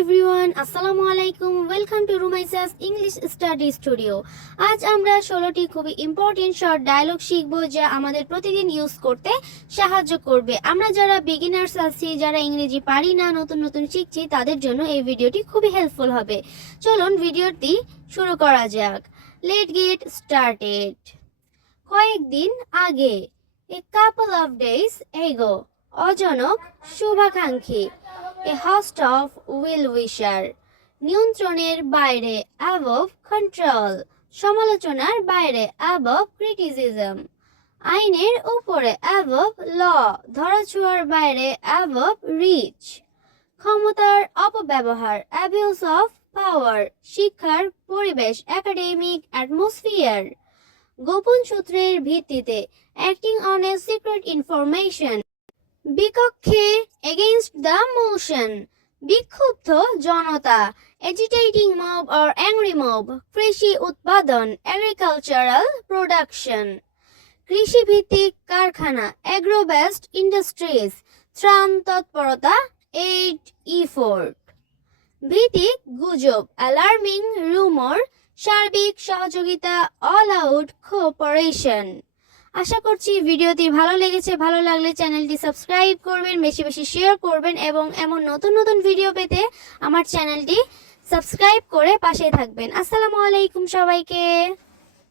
Everyone, আসসালামু আলাইকুম। Welcome to Rumaisa's English study studio. আজ আমরা 16টি খুবই ইম্পর্টেন্ট শর্ট ডায়লগ শিখব যা আমাদের প্রতিদিন ইউজ করতে সাহায্য করবে। আমরা যারা বিগিনার্স আছি, যারা ইংরেজি পারি না, নতুন নতুন শিখছি, তাদের জন্য এই ভিডিওটি খুবই হেল্পফুল হবে। চলুন ভিডিওটি শুরু করা যাক। Late get started. কয়েকদিন আগে, এ কাপল অফ ডেজ এগো, অজনক শুভাকাঙ্ক্ষী, এ হোস্ট অফ উইল উইশার, নিয়ন্ত্রণের বাইরে অ্যাবভ কন্ট্রোল, সমালোচনার বাইরে অ্যাবভ ক্রিটিসিজম, আইনের উপরে অ্যাবভ ল, ধরাছোঁয়ার বাইরে অ্যাবভ রিচ, ক্ষমতার অপব্যবহার অ্যাবিউজ অফ পাওয়ার, শিক্ষার পরিবেশ একাডেমিক অ্যাটমসফিয়ার, গোপন সূত্রের ভিত্তিতে acting on a secret information, বিপক্ষে এগেইনস্ট দ্য মোশন, বিক্ষুব্ধ জনতা এজিটেটিং মব অর অ্যাংরি মব, কৃষি উৎপাদন এগ্রিকালচারাল প্রোডাকশন, কৃষিভিত্তিক কারখানা এগ্রো বেসড ইন্ডাস্ট্রিজ, ত্রাণ তৎপরতা এইড ইফোর্ট, ভীতিক গুজব অ্যালার্মিং রুমর, সার্বিক সহযোগিতা অল আউট কোঅপারেশন। আশা করছি ভিডিওটি ভালো লেগেছে। ভালো লাগলে চ্যানেলটি সাবস্ক্রাইব করবেন, বেশি বেশি শেয়ার করবেন এবং এমন নতুন নতুন ভিডিও পেতে আমার চ্যানেলটি সাবস্ক্রাইব করে পাশে থাকবেন। আসসালামু আলাইকুম সবাইকে।